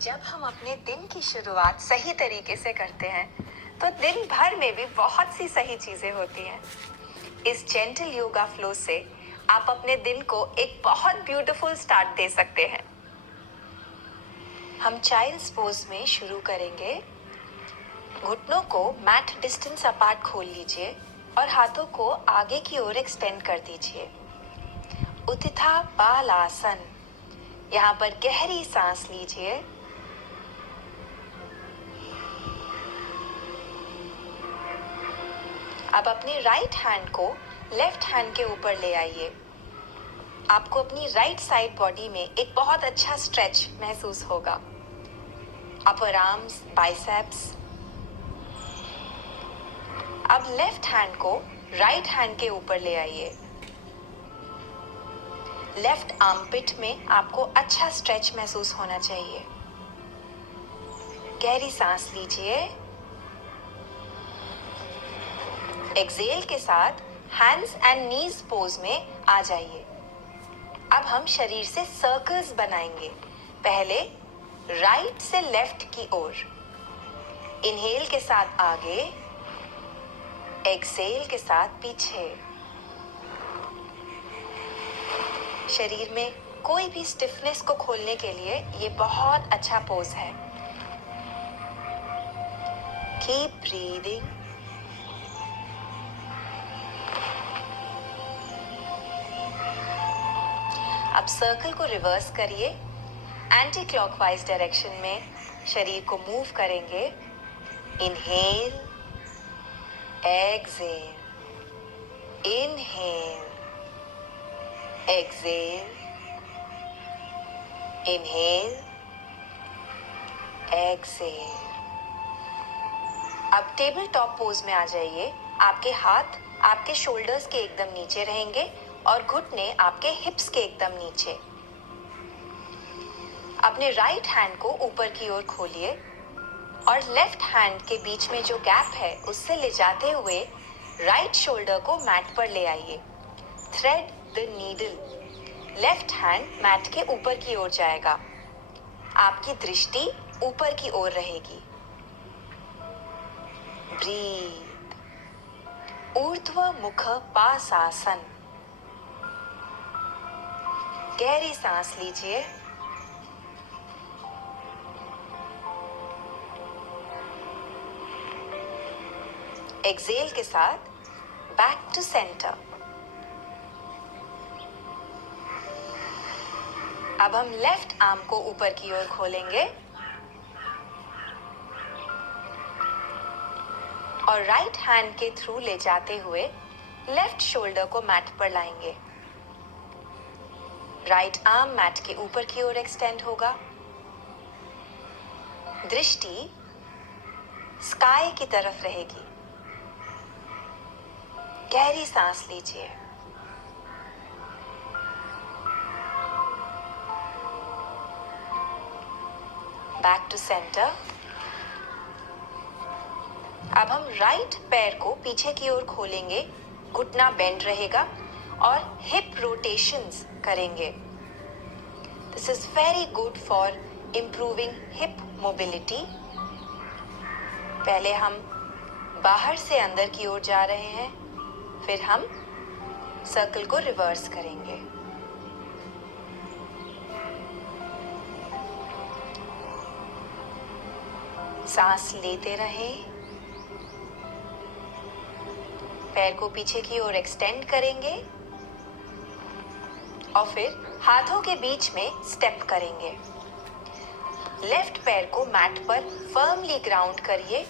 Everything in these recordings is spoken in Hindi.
जब हम अपने दिन की शुरुआत सही तरीके से करते हैं तो दिन भर में भी बहुत सी सही चीजें होती हैं। इस जेंटल योगा फ्लो से आप अपने दिन को एक बहुत ब्यूटीफुल स्टार्ट दे सकते हैं। हम चाइल्ड्स पोज में शुरू करेंगे। घुटनों को मैट डिस्टेंस अपार्ट खोल लीजिए और हाथों को आगे की ओर एक्सटेंड कर दीजिए। उत्थिता बालासन। यहाँ पर गहरी सांस लीजिए। अब अपने राइट हैंड को लेफ्ट हैंड के ऊपर ले आइए। आपको अपनी राइट साइड बॉडी में एक बहुत अच्छा स्ट्रेच महसूस होगा। अपर आर्म्स, बाइसेप्स। अब लेफ्ट हैंड को राइट हैंड के ऊपर ले आइए। लेफ्ट आर्मपिट में आपको अच्छा स्ट्रेच महसूस होना चाहिए। गहरी सांस लीजिए। एक्सेल के साथ हैंड्स एंड नीज पोज में आ जाइए। अब हम शरीर से सर्कल्स बनाएंगे। पहले राइट से लेफ्ट की ओर। इनहेल के साथ आगे, एक्सेल के साथ पीछे। शरीर में कोई भी स्टिफनेस को खोलने के लिए ये बहुत अच्छा पोज है। Keep breathing. अब सर्कल को रिवर्स करिए। एंटी क्लॉकवाइज डायरेक्शन में शरीर को मूव करेंगे। Inhale, exhale, inhale, exhale, inhale, exhale. अब टेबल टॉप पोज में आ जाइए। आपके हाथ आपके शोल्डर्स के एकदम नीचे रहेंगे और घुटने आपके हिप्स के एकदम नीचे। अपने राइट हैंड को ऊपर की ओर खोलिए और लेफ्ट हैंड के बीच में जो गैप है उससे ले जाते हुए राइट शोल्डर को मैट पर ले आइए। Thread the needle. Left hand mat के ऊपर की ओर जाएगा। आपकी दृष्टि ऊपर की ओर रहेगी। ब्रीथ। ऊर्ध्व मुख पासासन। गहरी सांस लीजिए। एक्सेल के साथ बैक टू सेंटर। अब हम लेफ्ट आर्म को ऊपर की ओर खोलेंगे और राइट हैंड के थ्रू ले जाते हुए लेफ्ट शोल्डर को मैट पर लाएंगे। राइट आर्म मैट के ऊपर की ओर एक्सटेंड होगा। दृष्टि स्काई की तरफ रहेगी। गहरी सांस लीजिए। Back to center. अब हम राइट पैर को पीछे की ओर खोलेंगे। घुटना बेंड रहेगा और हिप रोटेशंस करेंगे। This is very good for improving hip mobility. पहले हम बाहर से अंदर की ओर जा रहे हैं, फिर हम सर्कल को रिवर्स करेंगे। सांस लेते रहें। पैर को पीछे की ओर एक्सटेंड करेंगे और फिर हाथों के बीच में स्टेप करेंगे। लेफ्ट पैर को मैट पर फर्मली ग्राउंड करिए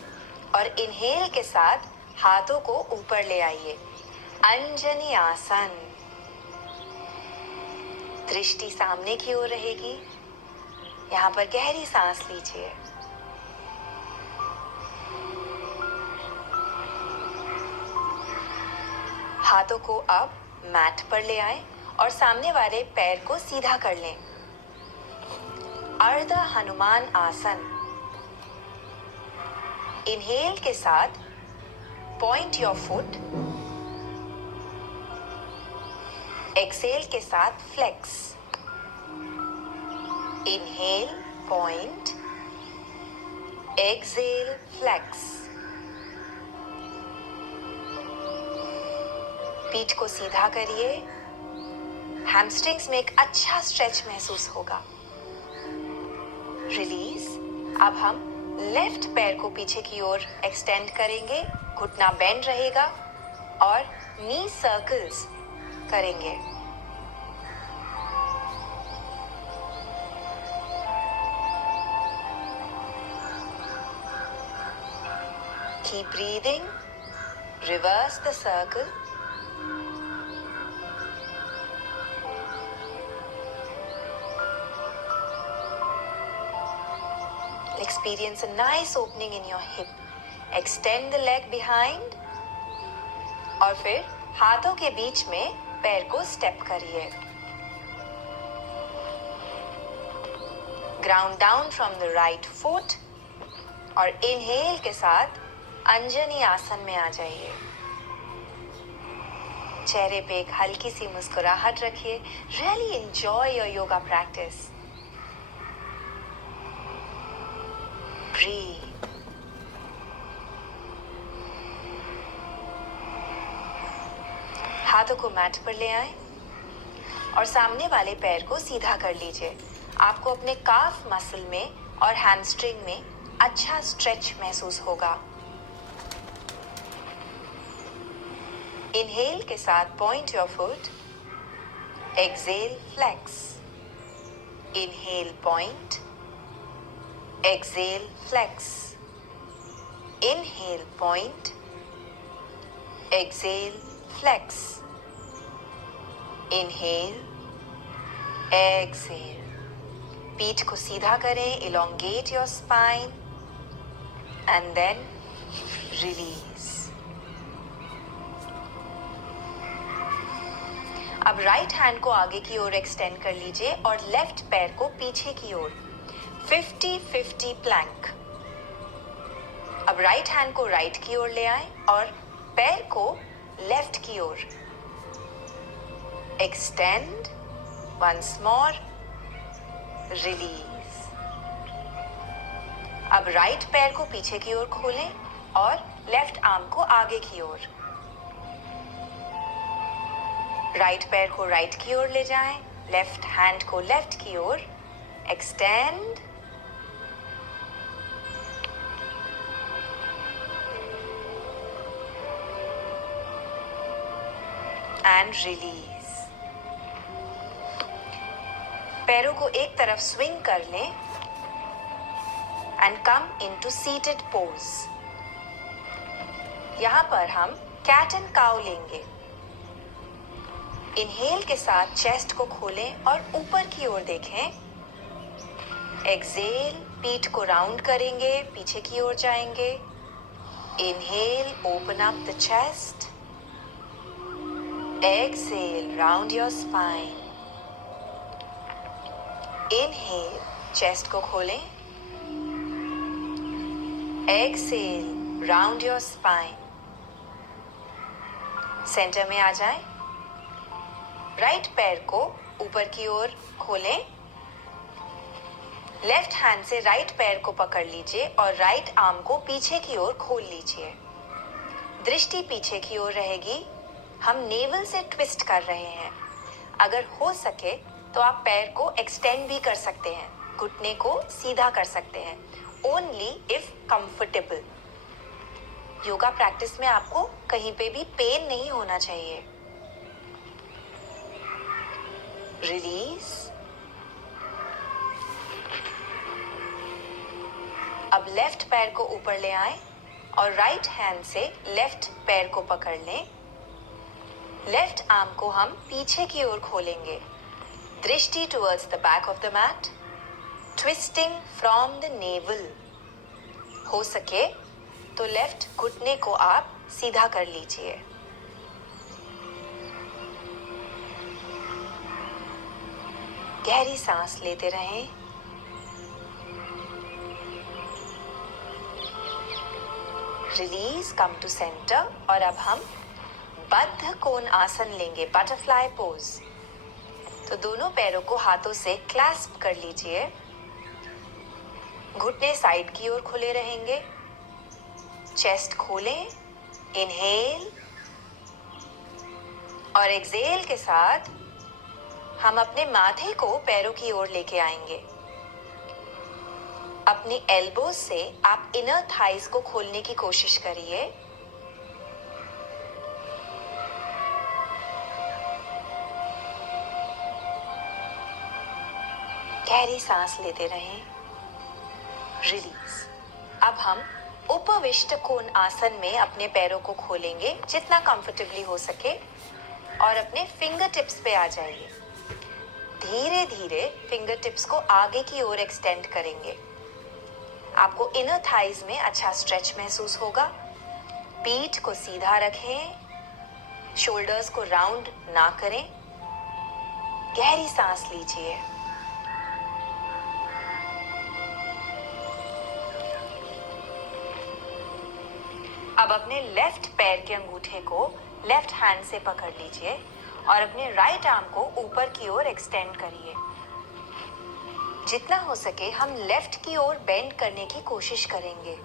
और इनहेल के साथ हाथों को ऊपर ले आइए। अंजनी आसन। दृष्टि सामने की ओर रहेगी। यहाँ पर गहरी सांस लीजिए। हाथों को अब मैट पर ले आएं और सामने वाले पैर को सीधा कर लें। अर्ध हनुमान आसन। इनहेल के साथ पॉइंट योर फुट। एक्सेल के साथ flex. Inhale, point, exhale flex. पीठ को सीधा करिए। हैमस्ट्रिंग्स में एक अच्छा स्ट्रेच महसूस होगा। रिलीज। अब हम लेफ्ट पैर को पीछे की ओर एक्सटेंड करेंगे, घुटना बेंड रहेगा और नी सर्कल्स करेंगे। Keep breathing. Reverse the circle. Experience a nice opening in your hip. Extend the leg behind. और फिर हाथों के बीच में पैर को स्टेप करिए। Ground down from the right foot. और इनहेल के साथ अंजनी आसन में आ जाइए। चेहरे पे एक हल्की सी मुस्कुराहट रखिए। Really enjoy your yoga practice. Breathe. हाथों को मैट पर ले आएं और सामने वाले पैर को सीधा कर लीजिए। आपको अपने काफ मसल में और हैमस्ट्रिंग में अच्छा स्ट्रेच महसूस होगा। इनहेल के साथ point your foot. Exhale flex. Inhale point. Exhale flex. Inhale point. Exhale flex. Inhale. Exhale. पीठ को सीधा करें। Elongate your spine and then release. अब राइट हैंड को आगे की ओर एक्सटेंड कर लीजिए और लेफ्ट पैर को पीछे की ओर। 50-50 प्लैंक। अब राइट हैंड को राइट की ओर ले आएं और पैर को लेफ्ट की ओर। एक्सटेंड। Once more. रिलीज। अब राइट पैर को पीछे की ओर खोलें और लेफ्ट आर्म को आगे की ओर। राइट पैर को राइट की ओर ले जाएं, लेफ्ट हैंड को लेफ्ट की ओर। Extend and release. पैरों को एक तरफ स्विंग कर लें and come into seated pose. यहां पर हम कैट एंड काउ लेंगे। इनहेल के साथ चेस्ट को खोलें और ऊपर की ओर देखें। एक्सेल। पीठ को राउंड करेंगे, पीछे की ओर जाएंगे। Inhale. Open up the chest. Exhale. Round your spine. Inhale. Chest को खोलें। Exhale. Round your spine. Center में आ जाएं। राइट पैर को ऊपर की ओर खोलें। लेफ्ट हैंड से राइट पैर को पकड़ लीजिए और राइट आर्म को पीछे की ओर खोल लीजिए। दृष्टि पीछे की ओर रहेगी। हम नेवल से ट्विस्ट कर रहे हैं। अगर हो सके तो आप पैर को एक्सटेंड भी कर सकते हैं, घुटने को सीधा कर सकते हैं। Only if comfortable. Yoga practice में आपको कहीं पे भी पेन नहीं होना चाहिए। रिलीज। अब लेफ्ट पैर को ऊपर ले आएं और राइट हैंड से लेफ्ट पैर को पकड़ लें। लेफ्ट आर्म को हम पीछे की ओर खोलेंगे। दृष्टि towards the back of the mat. Twisting from the navel. हो सके तो लेफ्ट घुटने को आप सीधा कर लीजिए। गहरी सांस लेते रहें। रिलीज। Come to center. और अब हम बद्ध कोण आसन लेंगे, बटरफ्लाई पोज। तो दोनों पैरों को हाथों से क्लैस्प कर लीजिए। घुटने साइड की ओर खुले रहेंगे। चेस्ट खोलें, इनहेल और एक्सहेल के साथ हम अपने माथे को पैरों की ओर लेके आएंगे। अपनी एल्बोज से आप इनर थाइज को खोलने की कोशिश करिए। गहरी सांस लेते रहें, रिलीज। अब हम उपविष्ट कोण आसन में अपने पैरों को खोलेंगे जितना कंफर्टेबली हो सके और अपने फिंगर टिप्स पे आ जाइए। धीरे धीरे फिंगर टिप्स को आगे की ओर एक्सटेंड करेंगे। आपको इनर थाइज में अच्छा स्ट्रेच महसूस होगा। पीठ को सीधा रखें, शोल्डर्स को राउंड ना करें। गहरी सांस लीजिए। अब अपने लेफ्ट पैर के अंगूठे को लेफ्ट हैंड से पकड़ लीजिए और अपने राइट आर्म को ऊपर की ओर एक्सटेंड करिए। जितना हो सके हम लेफ्ट की ओर बेंड करने की कोशिश करेंगे।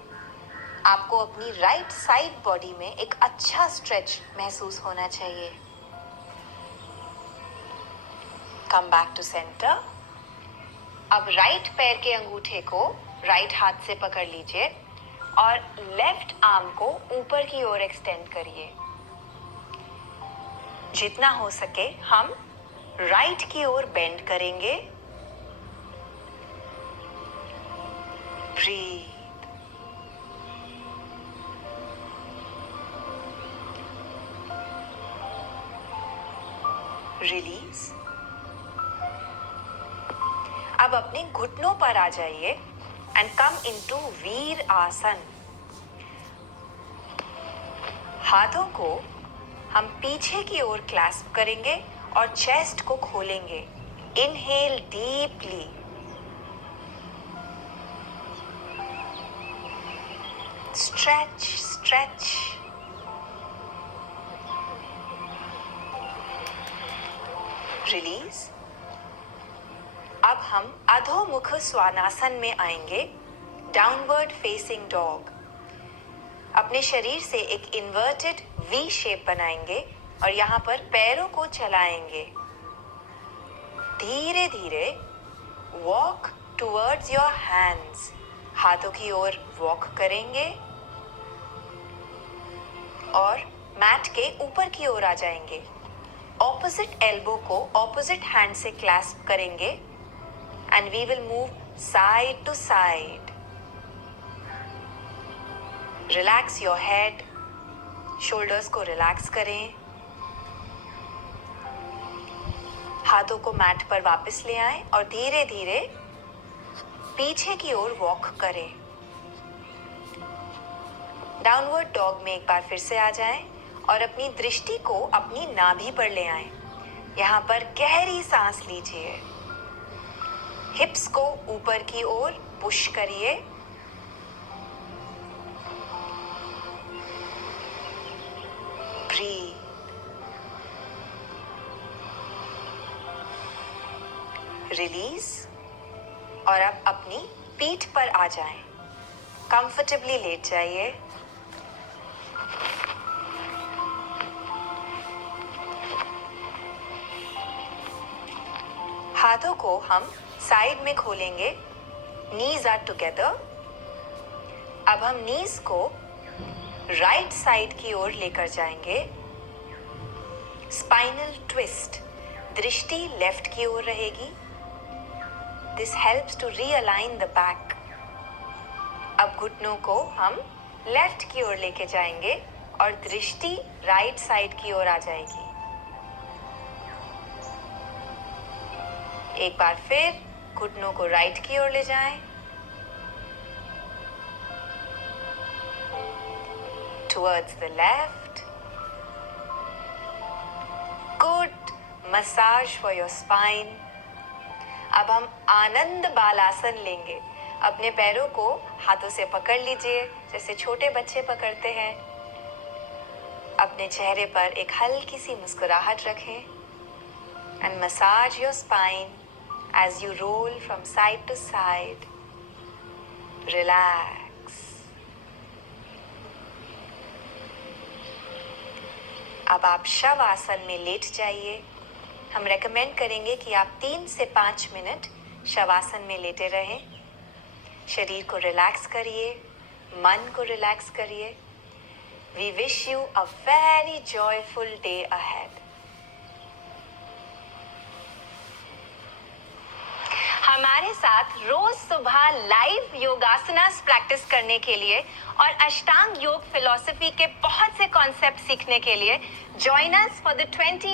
आपको अपनी राइट साइड बॉडी में एक अच्छा स्ट्रेच महसूस होना चाहिए। Come back to center. अब राइट पैर के अंगूठे को राइट हाथ से पकड़ लीजिए और लेफ्ट आर्म को ऊपर की ओर एक्सटेंड करिए। जितना हो सके हम राइट की ओर बेंड करेंगे। ब्रीथ। रिलीज। अब अपने घुटनों पर आ जाइए एंड कम इनटू वीर आसन। हाथों को हम पीछे की ओर क्लैस्प करेंगे और चेस्ट को खोलेंगे। Inhale deeply. Stretch stretch. Release. अब हम अधोमुख स्वानासन में आएंगे, डाउनवर्ड फेसिंग डॉग। अपने शरीर से एक इन्वर्टेड वी शेप बनाएंगे और यहाँ पर पैरों को चलाएंगे। धीरे धीरे वॉक टुवर्ड्स योर हैंड्स। हाथों की ओर वॉक करेंगे और मैट के ऊपर की ओर आ जाएंगे। ऑपोजिट एल्बो को ऑपोजिट हैंड से क्लैस्प करेंगे and we will move side to side. Relax your head. Shoulders को रिलैक्स करें। हाथों को मैट पर वापस ले आएं और धीरे धीरे पीछे की ओर वॉक करें। डाउनवर्ड डॉग में एक बार फिर से आ जाएं और अपनी दृष्टि को अपनी नाभि पर ले आएं। यहाँ पर गहरी सांस लीजिए। हिप्स को ऊपर की ओर पुश करिए। ब्रीथ। रिलीज। और अब अपनी पीठ पर आ जाएं। कंफर्टेबली लेट जाइए। हाथों को हम साइड में खोलेंगे। Knees are together. अब हम नीज को राइट साइड की ओर लेकर जाएंगे। Spinal twist. दृष्टि लेफ्ट की ओर रहेगी। This helps to realign the back. अब घुटनों को हम लेफ्ट की ओर लेके जाएंगे और दृष्टि राइट साइड की ओर आ जाएगी। एक बार फिर घुटनों को राइट की ओर ले जाएं। Towards the left. Good massage for your spine. अब हम आनंद बालासन लेंगे। अपने पैरों को हाथों से पकड़ लीजिए जैसे छोटे बच्चे पकड़ते हैं। अपने चेहरे पर एक हल्की सी मुस्कुराहट रखें and massage your spine as you roll from side to side. Relax. अब आप शव आसन में लेट जाइए। हम रेकमेंड करेंगे कि आप 3 से 5 मिनट शवासन में लेटे रहें। शरीर को रिलैक्स करिए, मन को रिलैक्स करिए। We wish you a very joyful day ahead. हमारे साथ रोज सुबह लाइव योगासनास प्रैक्टिस करने के लिए और अष्टांग योग फिलॉसफी के बहुत से कॉन्सेप्ट सीखने के लिए जॉइन अस फॉर द 20